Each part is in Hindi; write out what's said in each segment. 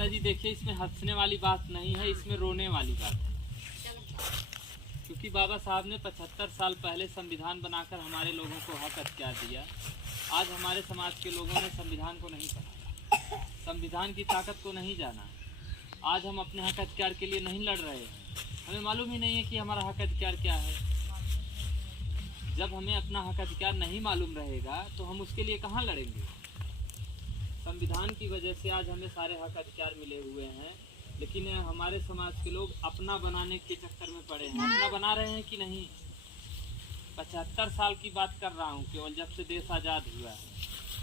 माता जी देखिए, इसमें हंसने वाली बात नहीं है, इसमें रोने वाली बात है। क्योंकि बाबा साहब ने 75 साल पहले संविधान बनाकर हमारे लोगों को हक अख्तियार दिया। आज हमारे समाज के लोगों ने संविधान को नहीं पढ़ा, संविधान की ताकत को नहीं जाना। आज हम अपने हक अख्तियार के लिए नहीं लड़ रहे हैं, हमें मालूम ही नहीं है कि हमारा हक अख्तियार क्या है। जब हमें अपना हक अख्तियार नहीं मालूम रहेगा तो हम उसके लिए कहाँ लड़ेंगे। संविधान की वजह से आज हमें सारे हक अधिकार मिले हुए हैं, लेकिन हमारे समाज के लोग अपना बनाने के चक्कर में पड़े हैं। अपना बना रहे हैं कि नहीं। 75 साल की बात कर रहा हूँ, केवल जब से देश आज़ाद हुआ है।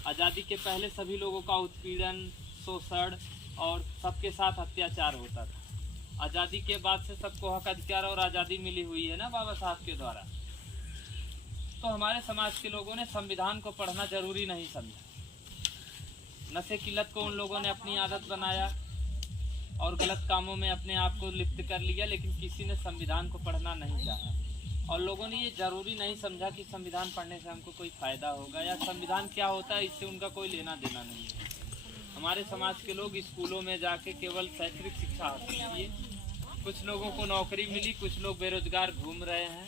आज़ादी के पहले सभी लोगों का उत्पीड़न, शोषण और सबके साथ अत्याचार होता था। आज़ादी के बाद से सबको हक अधिकार और आज़ादी मिली हुई है ना बाबा साहब के द्वारा। तो हमारे समाज के लोगों ने संविधान को पढ़ना जरूरी नहीं समझा। नशे की लत को उन लोगों ने अपनी आदत बनाया और गलत कामों में अपने आप को लिप्त कर लिया, लेकिन किसी ने संविधान को पढ़ना नहीं चाहा। और लोगों ने ये जरूरी नहीं समझा कि संविधान पढ़ने से हमको कोई फ़ायदा होगा या संविधान क्या होता है, इससे उनका कोई लेना देना नहीं है। हमारे समाज के लोग स्कूलों में जाके केवल शैक्षणिक शिक्षा हासिल किए। कुछ लोगों को नौकरी मिली, कुछ लोग बेरोजगार घूम रहे हैं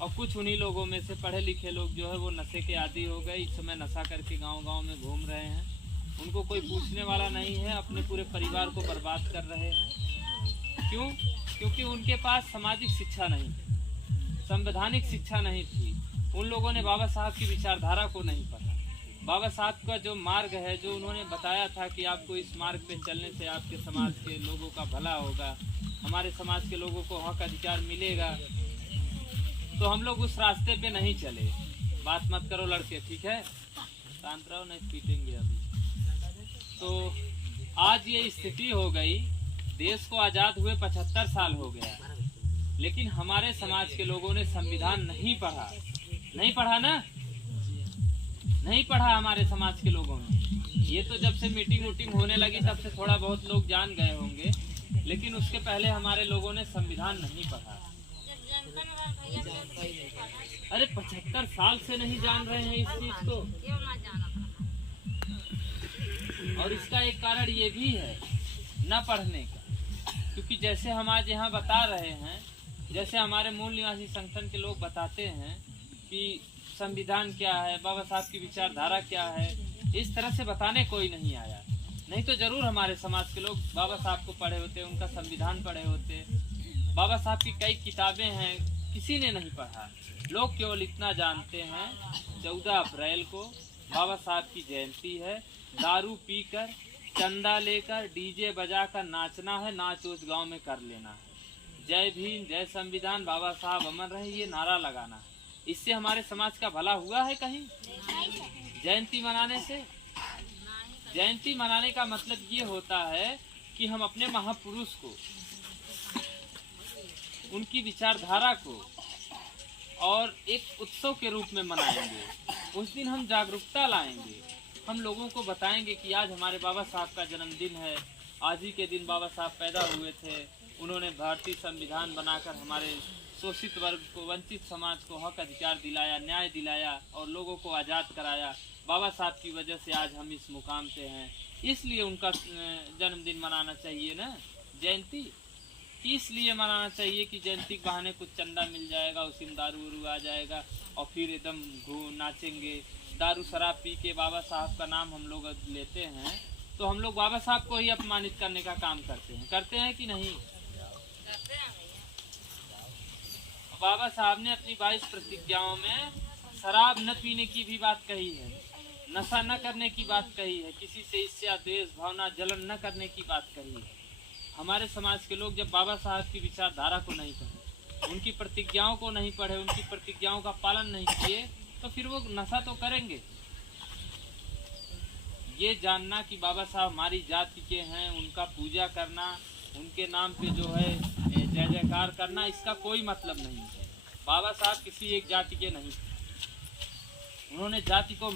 और कुछ उन्हीं लोगों में से पढ़े लिखे लोग जो है वो नशे के आदी हो गए। इस समय नशा करके गाँव-गाँव में घूम रहे हैं, उनको कोई पूछने वाला नहीं है, अपने पूरे परिवार को बर्बाद कर रहे हैं। क्यों? क्योंकि उनके पास सामाजिक शिक्षा नहीं थी, संवैधानिक शिक्षा नहीं थी। उन लोगों ने बाबा साहब की विचारधारा को नहीं पढ़ा। बाबा साहब का जो मार्ग है, जो उन्होंने बताया था कि आपको इस मार्ग पे चलने से आपके समाज के लोगों का भला होगा, हमारे समाज के लोगों को हक अधिकार मिलेगा, तो हम लोग उस रास्ते पे नहीं चले। बात मत करो लड़के, ठीक है? शांत रहो, नहीं पीटेंगे अभी। तो आज ये स्थिति हो गई, देश को आज़ाद हुए 75 साल हो गया, लेकिन हमारे समाज के लोगों ने संविधान नहीं पढ़ा। नहीं पढ़ा ना, नहीं पढ़ा हमारे समाज के लोगों ने। ये तो जब से मीटिंग वूटिंग होने लगी तब से थोड़ा बहुत लोग जान गए होंगे, लेकिन उसके पहले हमारे लोगों ने संविधान नहीं पढ़ा। अरे 75 साल से नहीं जान रहे हैं इस चीज को। और इसका एक कारण ये भी है न पढ़ने का, क्योंकि जैसे हम आज यहाँ बता रहे हैं, जैसे हमारे मूल निवासी संगठन के लोग बताते हैं कि संविधान क्या है, बाबा साहब की विचारधारा क्या है, इस तरह से बताने कोई नहीं आया। नहीं तो जरूर हमारे समाज के लोग बाबा साहब को पढ़े होते, उनका संविधान पढ़े होते। बाबा साहब की कई किताबें हैं, किसी ने नहीं पढ़ा। लोग केवल इतना जानते हैं 14 अप्रैल को बाबा साहब की जयंती है, दारू पीकर, चंदा लेकर, डीजे बजाकर नाचना है, नाच उस गांव में कर लेना है। जय भीम, जय संविधान, बाबा साहब अमर रहे, ये नारा लगाना है। इससे हमारे समाज का भला हुआ है कहीं? जयंती मनाने से? जयंती मनाने का मतलब ये होता है कि हम अपने महापुरुष को, उनकी विचारधारा को और एक उत्सव के रूप में मनाएंगे। उस दिन हम जागरूकता लाएंगे, हम लोगों को बताएंगे कि आज हमारे बाबा साहब का जन्मदिन है। आज ही के दिन बाबा साहब पैदा हुए थे। उन्होंने भारतीय संविधान बनाकर हमारे शोषित वर्ग को, वंचित समाज को हक अधिकार दिलाया, न्याय दिलाया और लोगों को आज़ाद कराया। बाबा साहब की वजह से आज हम इस मुकाम पे हैं, इसलिए उनका जन्मदिन मनाना चाहिए ना। जयंती इसलिए मनाना चाहिए कि जयंती के बहाने कुछ चंदा मिल जाएगा, उसी में दारू उरू आ जाएगा और फिर एकदम नाचेंगे। दारू शराब पी के बाबा साहब का नाम हम लोग लेते हैं, तो हम लोग बाबा साहब को ही अपमानित करने का काम करते हैं कि नहीं? बाबा साहब ने अपनी 22 प्रतिज्ञाओं में शराब न पीने की भी बात कही है, नशा न करने की बात कही है, किसी से ईर्ष्या, द्वेष भावना, जलन न करने की बात कही है। हमारे समाज के लोग जब बाबा साहब की विचारधारा को नहीं पढ़े, उनकी प्रतिज्ञाओं को नहीं पढ़े, उनकी प्रतिज्ञाओं का पालन नहीं किए, तो फिर वो नशा तो करेंगे। ये जानना कि बाबा साहब हमारी जाति के हैं, उनका पूजा करना, उनके नाम पे जो है जय जयकार करना, इसका कोई मतलब नहीं है। बाबा साहब किसी एक जाति के नहीं, उन्होंने जाति को